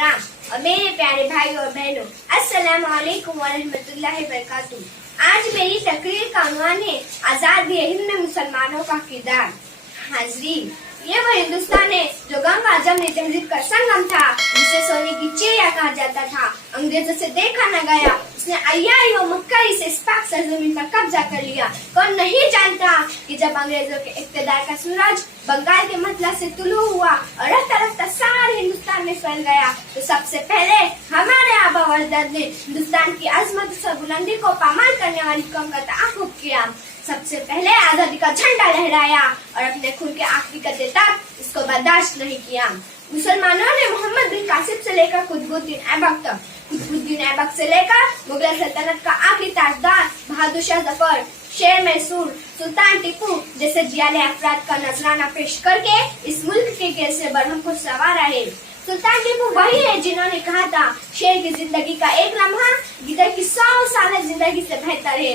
इकराम और मेरे प्यारे भाई और बहनों, अस्सलाम वालेकुम व रहमतुल्लाहि व बरकातुहू। आज मेरी तकरीर का उन्वान है आजाद हिंद में मुसलमानों का किरदार। हाजरीन, ये वो हिंदुस्तान है जो गंगा जमुनी तहजीब का संगम था, जिसे सोने की चिड़िया कहा जाता था। अंग्रेजों से देखा न गया, उसने अय्यारी और मक्कारी से इस पाक सरजमीन पर कब्जा कर लिया। कौन नहीं जानता कि जब अंग्रेजों के इक़्तिदार का सूरज बंगाल के मतला से तुलू हुआ और रफ्ता रफ्ता सारे हिंदुस्तान में फैल गया, तो सबसे पहले हमारे आबा व अजदाद ने हिंदुस्तान की अजमत और बुलंदी को पामाल करने वाली कौम का तआक़ुब किया। सबसे पहले आजादी का झंडा लहराया और अपने खून के आखिरी कतरे तक इसको बर्दाश्त नहीं किया। मुसलमानों ने मोहम्मद बिन कासिम से लेकर कुतुबुद्दीन ऐबक तक, कुतुबुद्दीन ऐबक से लेकर मुगल सल्तनत का आखिरी ताजदार बहादुर शाह जफर, शेर मैसूर, सुल्तान टीपू जैसे जियाले अफराद का नजराना पेश करके इस मुल्क के केस से बरहम को संवारा है। सुल्तान टीपू वही है जिन्होंने कहा था, शेर की जिंदगी का एक लम्हा गिदड़ की 100 साल जिंदगी से बेहतर है।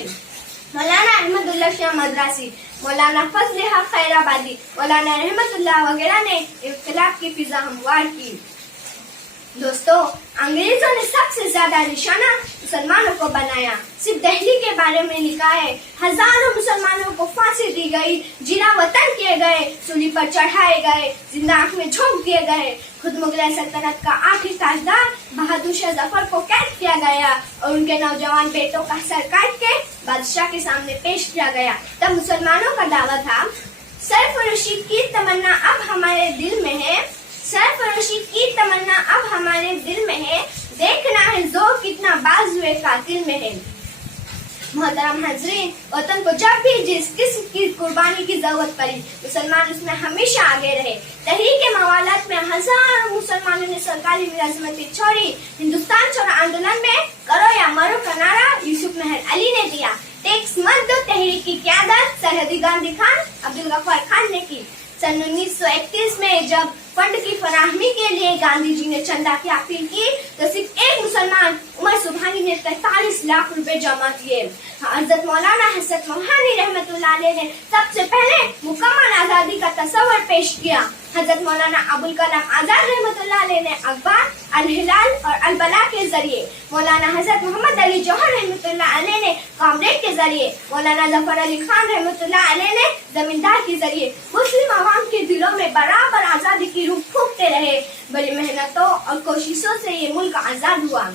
मौलाना अहमदुल्लाह शाह मद्रासी, मौलाना फजल हक खैराबादी, मौलाना रहमतुल्लाह वगैरह ने इख्तिलाफ की फिजा हमवार की। दोस्तों, अंग्रेजों ने सबसे ज्यादा निशाना मुसलमानों को बनाया। सिर्फ दिल्ली के बारे में लिखा है, हजारों मुसलमानों को फांसी दी गई, जिला वतन किए गए, सूली पर चढ़ाए गए, जिंदा आंख में झोंक दिए गए। खुद मुगल सल्तनत का आखिरी ताजदार बहादुर शाह जफर को कैद किया गया और उनके नौजवान बेटों का सर काट के बादशाह के सामने पेश किया गया। तब मुसलमानों का दावा था, सरफरोशी की तमन्ना अब हमारे दिल में है, सरफरोशी की तमन्ना अब हमारे दिल में है, देखना है जोर कितना बाजुए कातिल में है। मोहतरम हाजरीन, वतन को जब भी जिस किस्म की कुर्बानी की जरूरत पड़ी, मुसलमान उसमें हमेशा आगे रहे। तहरीक मवालत में हजारों मुसलमानों ने सरकारी मुलाजमती छोड़ी। हिंदुस्तान छोड़ो आंदोलन में करो या मरो का नारा यूसुफ मेहर अली ने दिया। टैक्स मत दो तहरीक की क़यादत सरहदी गांधी खान अब्दुल गफ्फार खान ने की। सन 1931 में जब फंड की फराहमी के लिए गांधी जी ने चंदा की अपील की, तो सिर्फ एक मुसलमान उमर सुबहानी ने 43 लाख रुपए जमा किए। हजरत मौलाना हसन मोहानी रहमतुल्लाह अलैह ने सबसे पहले मुकम्मल आजादी का तस्वर पेश किया। हजरत मौलाना अबुल कलाम आजाद रहमतुल्लाह अलैह ने अखबार अल हिलाल और अल बला के जरिए, मौलाना हजरत मोहम्मद अली जौहर रहमतुल्लाह अलैह ने कामरेड के जरिए, मौलाना जफर अली खान रहमतुल्लाह अलैह ने जमींदार के जरिए मुस्लिम आवाम के दिलों में बराबर आजादी की रूह फूंकते रहे। बड़ी मेहनतों और कोशिशों से ये मुल्क आजाद हुआ।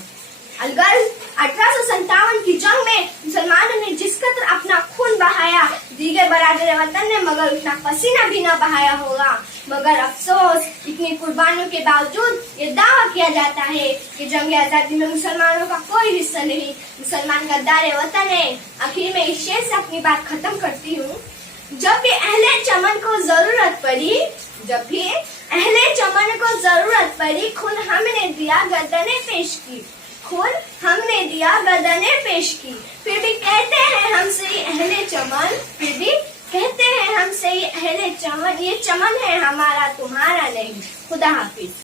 अलगर्ज 1857 की जंग में मुसलमानों ने जिस कदर अपना खून बहाया, दीगर बरादर वतन ने मगर उतना पसीना भी न बहाया होगा। मगर अफसोस, इतनी कुर्बानियों के बावजूद ये दावा किया जाता है कि जंग आजादी में मुसलमानों का कोई हिस्सा नहीं, मुसलमान गद्दार वतन है। आखिर में इस शेर से अपनी बात खत्म करती हूँ। जब भी अहले चमन को जरूरत पड़ी, जब भी अहले चमन को जरूरत पड़ी, खून हमने दिया गर्दने पेश की, खून हमने दिया गर्दने पेश की। फिर भी कहते हैं हमसे ये अहले चमन, फिर भी कहते हैं हमसे ये अहले चमन, ये चमन है हमारा तुम्हारा नहीं। खुदा हाफिज।